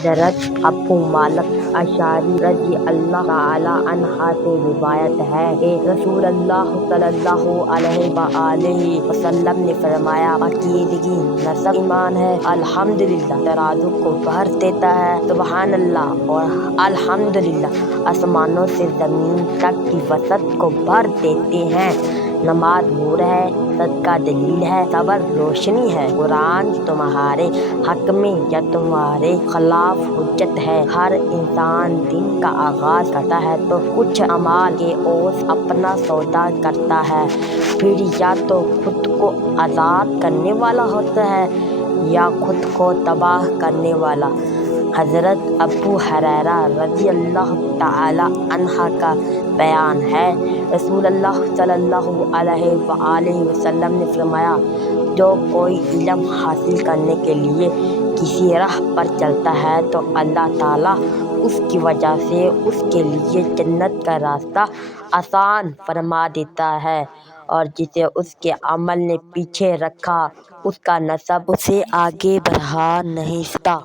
حضرت ابو مالک اشعری رضی اللہ تعالی عنہ سے روایت ہے کہ رسول اللہ صلی اللہ علیہ وآلہ وسلم نے فرمایا، پاکیزگی نصب ایمان ہے، الحمدللہ ترازو کو بھر دیتا ہے، سبحان اللہ اور الحمدللہ آسمانوں سے زمین تک کی وسعت کو بھر دیتے ہیں۔ نماز نور ہے، صدقہ دلیل ہے، صبر روشنی ہے، قرآن تمہارے حق میں یا تمہارے خلاف حجت ہے۔ ہر انسان دن کا آغاز کرتا ہے تو کچھ اعمال کے اوس اپنا سودا کرتا ہے، پھر یا تو خود کو آزاد کرنے والا ہوتا ہے یا خود کو تباہ کرنے والا۔ حضرت ابو ہریرہ رضی اللہ تعالی عنہ کا بیان ہے، رسول اللہ صلی اللہ علیہ وآلہ وسلم نے فرمایا، جو کوئی علم حاصل کرنے کے لیے کسی راہ پر چلتا ہے تو اللہ تعالیٰ اس کی وجہ سے اس کے لیے جنت کا راستہ آسان فرما دیتا ہے، اور جسے اس کے عمل نے پیچھے رکھا اس کا نصب اسے آگے بڑھا نہیں سکتا۔